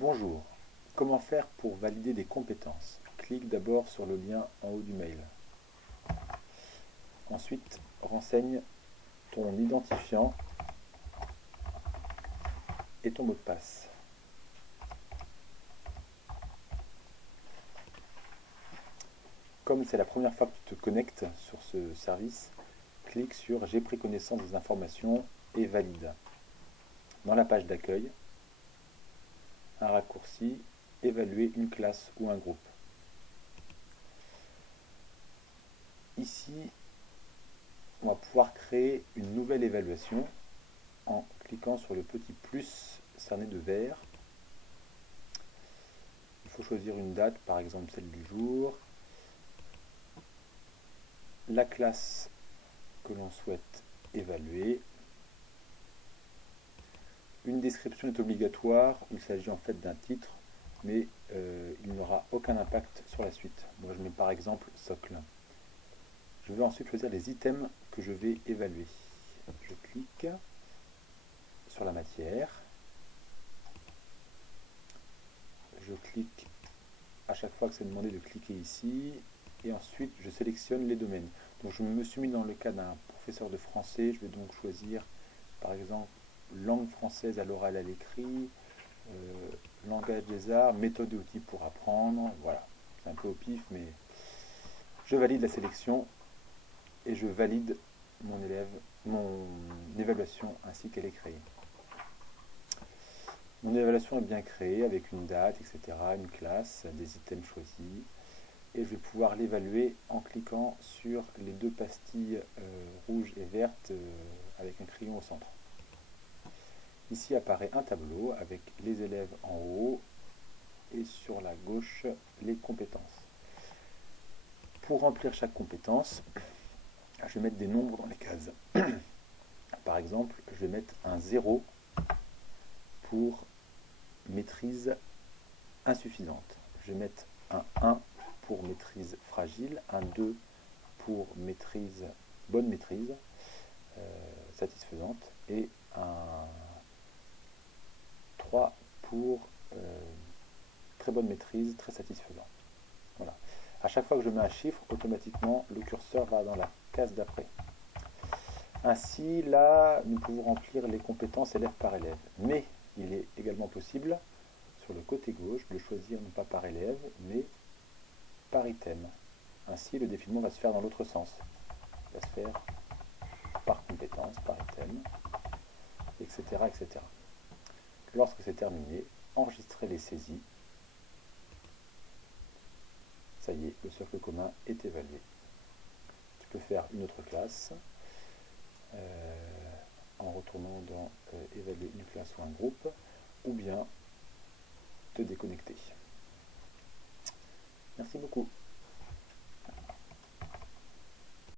Bonjour, comment faire pour valider des compétences? Clique d'abord sur le lien en haut du mail. Ensuite, renseigne ton identifiant et ton mot de passe. Comme c'est la première fois que tu te connectes sur ce service, clique sur J'ai pris connaissance des informations et valide. Dans la page d'accueil, un raccourci Évaluer une classe ou un groupe. Ici, on va pouvoir créer une nouvelle évaluation en cliquant sur le petit plus cerné de vert. Il faut choisir une date, par exemple celle du jour, la classe que l'on souhaite évaluer. Une description est obligatoire, il s'agit en fait d'un titre, mais il n'aura aucun impact sur la suite. Moi je mets par exemple socle. Je vais ensuite choisir les items que je vais évaluer. Je clique sur la matière. Je clique à chaque fois que c'est demandé de cliquer ici. Et ensuite, je sélectionne les domaines. Donc je me suis mis dans le cas d'un professeur de français. Je vais donc choisir, par exemple, langue française à l'oral et à l'écrit, langage des arts, méthode et outils pour apprendre. Voilà, c'est un peu au pif, mais je valide la sélection et je valide mon évaluation ainsi qu'elle est créée. Mon évaluation est bien créée avec une date, etc., une classe, des items choisis. Et je vais pouvoir l'évaluer en cliquant sur les deux pastilles rouges et vertes avec un crayon au centre. Ici apparaît un tableau avec les élèves en haut et sur la gauche les compétences. Pour remplir chaque compétence, je vais mettre des nombres dans les cases. Par exemple, je vais mettre un 0 pour maîtrise insuffisante. Je vais mettre un 1 pour maîtrise fragile, un 2 pour maîtrise, bonne maîtrise, satisfaisante, et un 3 pour très bonne maîtrise, très satisfaisant. Voilà. À chaque fois que je mets un chiffre, automatiquement le curseur va dans la case d'après. Ainsi, là, nous pouvons remplir les compétences élève par élève. Mais il est également possible, sur le côté gauche, de choisir non pas par élève, mais par item. Ainsi, le défilement va se faire dans l'autre sens. Il va se faire par compétence, par item, etc., etc. Lorsque c'est terminé, enregistrez les saisies. Ça y est, le socle commun est évalué. Tu peux faire une autre classe en retournant dans évaluer une classe ou un groupe, ou bien te déconnecter. Merci beaucoup.